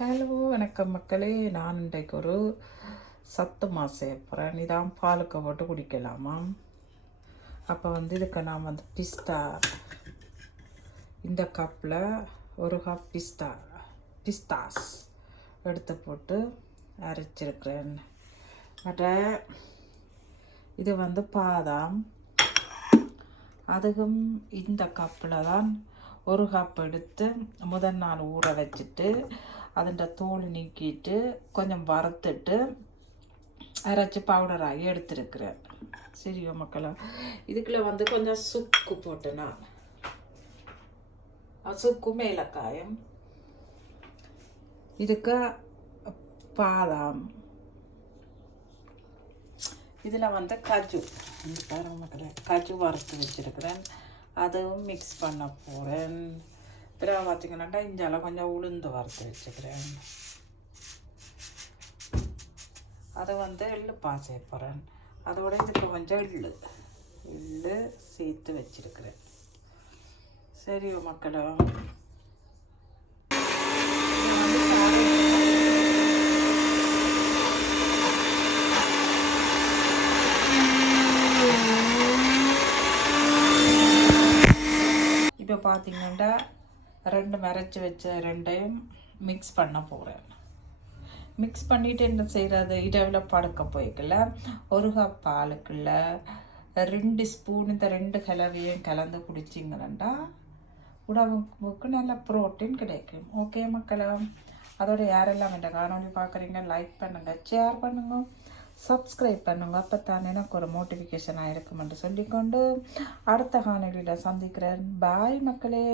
Hello வணக்கம் மக்களே. நான் இன்றைக்கு ஒரு சத்துமா செய்ய போகிறேன். இதான் பாலுக்கு போட்டு குடிக்கலாமா. அப்போ இதுக்கு நான் இந்த கப்பில் ஒரு கப் பிஸ்தாஸ் எடுத்து போட்டு அரைச்சிருக்கிறேன். மற்ற இது பாதாம், அதுக்கும் இந்த கப்பில் தான் ஒரு கப் எடுத்து முதல் நாள் ஊற வச்சுட்டு அதோட தோல் நீக்கிட்டு கொஞ்சம் வறுத்துட்டு அரைச்சி பவுடராகி எடுத்துருக்கிறேன். சரியோ மக்களா. இதுக்குள்ள கொஞ்சம் சுக்கு போட்டு நான் சுக்கு மேலக்காயம், இதுக்கு பாதாம், இதில் கஜு மக்களே கஜு வறுத்து வச்சுருக்கிறேன். அதுவும் மிக்ஸ் பண்ண போகிறேன். பிறகு பார்த்திங்கன்னா இஞ்சால கொஞ்சம் உளுந்து வறுத்து வச்சுக்கிறேன். அதை எள்ளு பாசைய போகிறேன். அதோட இதுக்கு கொஞ்சம் எள்ளு சேர்த்து வச்சிருக்கிறேன். சரியோ மக்களோ. இப்போ பார்த்தீங்கன்னா ரெண்டு மரைச்சி வச்ச ரெண்டையும் மிக்ஸ் பண்ண போகிறேன். மிக்ஸ் பண்ணிவிட்டு என்ன செய்கிறது, இடவில் படுக்க போய்க்கல ஒரு கப் பாலுக்குள்ள 2 ஸ்பூன் இந்த 2 கலவையும் கலந்து குடிச்சிங்கன்னா உடம்புக்கு நல்ல ப்ரோட்டீன் கிடைக்கும். ஓகே மக்களா. அதோட யாரெல்லாம் இந்த காணொலி பார்க்குறீங்க லைக் பண்ணுங்கள், ஷேர் பண்ணுங்க, சப்ஸ்கிரைப் பண்ணுங்க. அப்போ தான் எனக்கு ஒரு மோட்டிஃபிகேஷன் ஆகிருக்குமென்று சொல்லிக்கொண்டு அடுத்த காணொலியில் சந்திக்கிறேன். பாய் மக்களே.